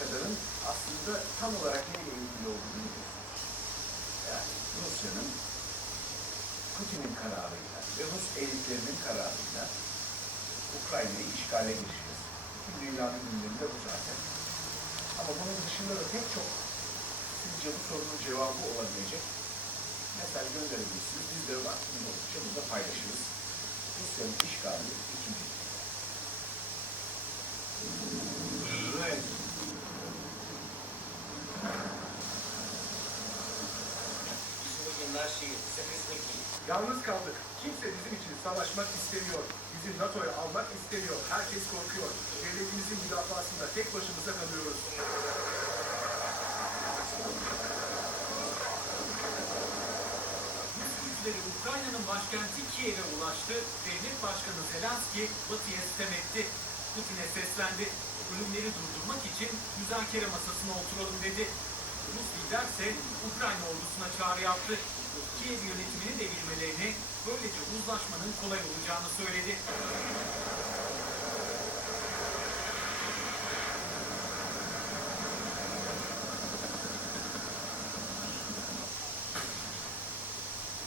kadarın aslında tam olarak neyle ilgili olduğunu biliyorsunuz. Yani Rusya'nın Putin'in kararıyla ve Rus elitlerinin kararıyla Ukrayna'yı işgale girişiyor. Tüm dünyanın gündeminde bu zaten. Ama bunun dışında da pek çok sizce bu sorunun cevabı olabilecek mesaj gönderebilirsiniz. Biz de vaktimiz oldukça burada paylaşırız. Rusya'nın işgali ikinci. Evet. Yalnız kaldık. Kimse bizim için savaşmak istemiyor. Bizi NATO'ya almak istemiyor. Herkes korkuyor. Devletimizin müdafasında tek başımıza kalıyoruz. Rus güçleri Ukrayna'nın başkenti Kiev'e ulaştı. Devlet Başkanı Zelenski Batı'ya sitem etti. Putin'e seslendi. Ölümleri durdurmak için müzakere masasına oturalım dedi. Rus lider ise Ukrayna ordusuna çağrı yaptı. Kiev yönetimini devirmelerini, böylece uzlaşmanın kolay olacağını söyledi.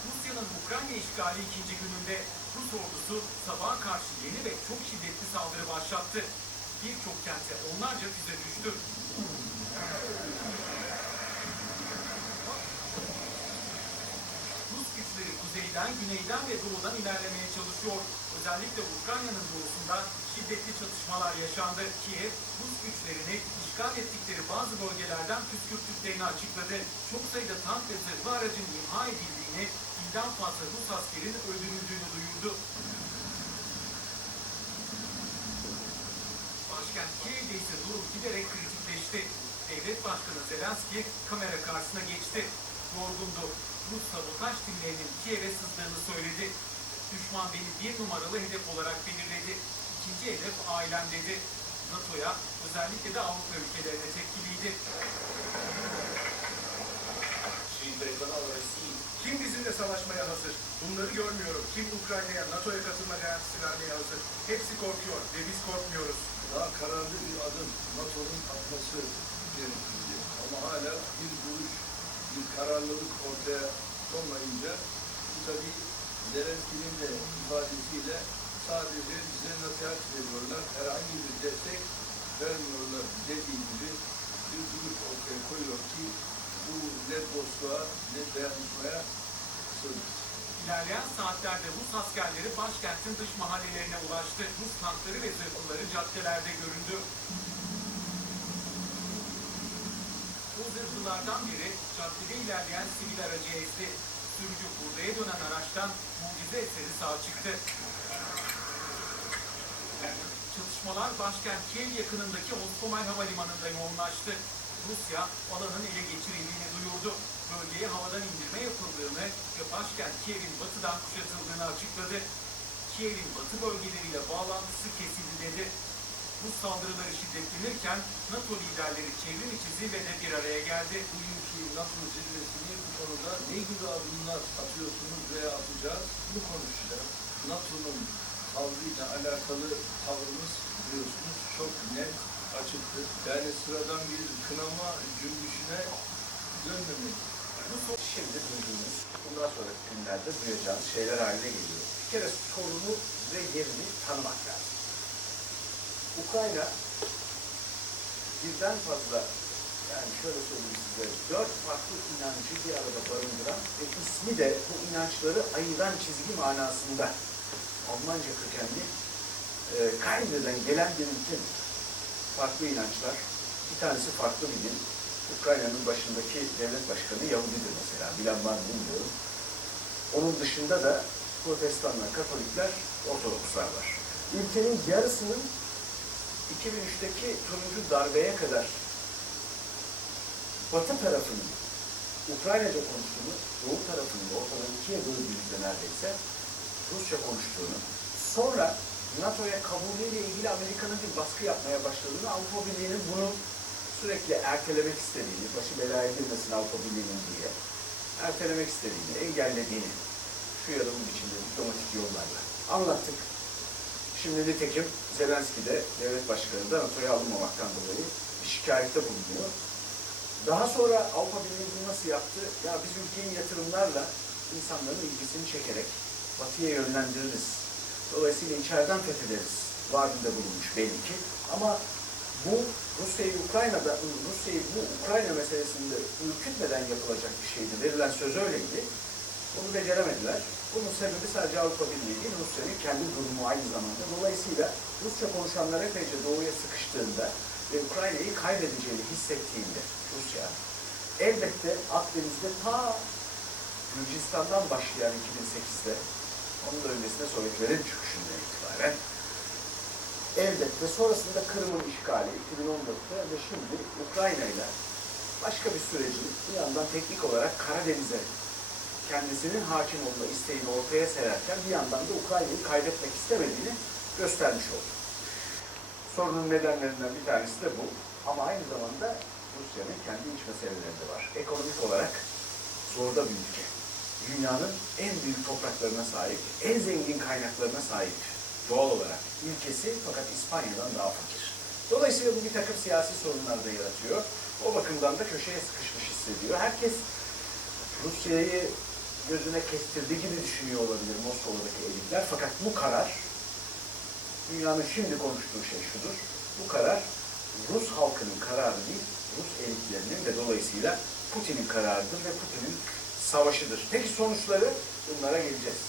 Rusya'nın Ukrayna işgali ikinci gününde Rus ordusu sabaha karşı yeni ve çok şiddetli saldırı başlattı. Birçok kente onlarca füze düştü. Rus güçleri kuzeyden, güneyden ve doğudan ilerlemeye çalışıyor. Özellikle Ukrayna'nın doğusunda şiddetli çatışmalar yaşandı. Kiev, Rus güçlerini işgal ettikleri bazı bölgelerden püskürttüklerini açıkladı. Çok sayıda tank ve zırhlı aracın imha edildiğini, binden fazla Rus askerin öldürüldüğünü duyurdu. Başkent Kiev'de ise durum giderek kritikleşti. Devlet Başkanı Zelenski kamera karşısına geçti. Yorgundu. Rus sabotaj timlerinin Kiev'e sızdığını söyledi. Düşman beni bir numaralı hedef olarak belirledi. İkinci hedef ailem dedi. NATO'ya, özellikle de Avrupa ülkelerine tepkiliydi. Kim bizimle savaşmaya hazır? Bunları görmüyorum. Kim Ukrayna'ya, NATO'ya katılma garantisi vermeye hazır? Hepsi korkuyor ve biz korkmuyoruz. Daha kararlı bir adım NATO'nun atması gerekirdi. Ama hala bir duruş, bir kararlılık ortaya konmayınca bu tabii Zelenski'nin de ifadesiyle sadece bize nasihat veriyorlar, herhangi bir destek vermiyorlar dediği gibi bir duruş ortaya koyuyor ki bu ne dostluğa ne dayanışmaya sığmaz. İlerleyen saatlerde Rus askerleri başkentin dış mahallelerine ulaştı. Rus tankları ve zırhlıları caddelerde göründü. Bu zırhlılardan biri caddede ilerleyen sivil aracı ezdi. Sürücü hurdaya dönen araçtan mucize eseri sağ çıktı. Çatışmalar başkent Kiev yakınındaki Hostomel Havalimanı'nda yoğunlaştı. Rusya alanın ele geçirildiğini duyurdu. Bölgeye havadan indirme yapıldığını ve başkent Kiev'in batıdan kuşatıldığını açıkladı. Kiev'in batı bölgeleriyle bağlantısı kesildi dedi. Bu saldırıları şiddetlenirken NATO liderleri çevrim içi zirvede bir araya geldi. Bugünkü NATO zirvesini bu konuda ne gibi adımlar atıyorsunuz veya atacağız? Bunu konuşacağız. NATO'nun tavrıyla alakalı tavrımız biliyorsunuz çok net, açıktır. Yani sıradan bir kınama cümbüşüne dönmemek. Şimdi duyduğunuz, bundan sonraki günlerde duyacağınız şeyler haline geliyor. Bir kere sorunu ve yerini tanımak lazım. Ukrayna birden fazla, yani şöyle söyleyeyim size, 4 farklı inancı bir arada barındıran ve ismi de bu inançları ayıran çizgi manasında Almanca kökenli Kaiser'den gelen bir ülke. Farklı inançlar, bir tanesi farklı bir din. Ukrayna'nın başındaki devlet başkanı Yahudidir mesela, bilen var mı bilmiyorum. Onun dışında da Protestanlar, Katolikler, Ortodokslar var. Ülkenin yarısının 2003'teki turuncu darbeye kadar Batı tarafının Ukraynaca konuştuğunu, Doğu tarafının ortadan ikiye böldüğümüzde neredeyse Rusça konuştuğunu, sonra NATO'ya kabulüyle ilgili Amerika'nın bir baskı yapmaya başladığını, Avrupa Birliği'nin bunu sürekli ertelemek istediğini, başı belaya girmesin Avrupa Birliği'nin diye ertelemek istediğini, engellediğini şu ya da bu biçimde diplomatik yollarla anlattık. Şimdi nitekim Zelenski de devlet başkanı da NATO'ya alınmamaktan dolayı bir şikayet şikayette bulunuyor. Daha sonra Avrupa Birliği bunu nasıl yaptı? Ya biz ülkeyi yatırımlarla insanların ilgisini çekerek batıya yönlendiririz. Dolayısıyla içeriden fethederiz vaadinde bulunmuş belli ki. Ama bu Rusya'yı bu Ukrayna meselesinde ürkütmeden yapılacak bir şeydi. Verilen söz öyleydi. Bunu beceremediler. Bunun sebebi sadece Avrupa Birliği değil, Rusya'nın kendi durumu aynı zamanda. Dolayısıyla Rusça konuşanlar epeyce doğuya sıkıştığında ve Ukrayna'yı kaybedeceğini hissettiğinde Rusya, elbette Akdeniz'de ta Gürcistan'dan başlayan 2008'de, onun da öncesinde Sovyetlerin çöküşünden itibaren, elbette sonrasında Kırım'ın işgali 2014'te ve şimdi Ukrayna ile başka bir sürecin bir yandan teknik olarak Karadeniz'e kendisinin hakim olma isteğini ortaya sererken bir yandan da Ukrayna'yı kaybetmek istemediğini göstermiş oldu. Sorunun nedenlerinden bir tanesi de bu. Ama aynı zamanda Rusya'nın kendi iç meseleleri de var. Ekonomik olarak zorda bir ülke. Dünyanın en büyük topraklarına sahip, en zengin kaynaklarına sahip doğal olarak ülkesi, fakat İspanya'dan daha fakir. Dolayısıyla bu bir takım siyasi sorunlar da yaratıyor. O bakımdan da köşeye sıkışmış hissediyor. Herkes Rusya'yı gözüne kestirdiği gibi düşünüyor olabilir Moskova'daki elitler. Fakat bu karar, dünyanın şimdi konuştuğu şey şudur: bu karar Rus halkının kararı değil, Rus elitlerinin ve dolayısıyla Putin'in kararıdır ve Putin'in savaşıdır. Peki sonuçları? Bunlara geleceğiz.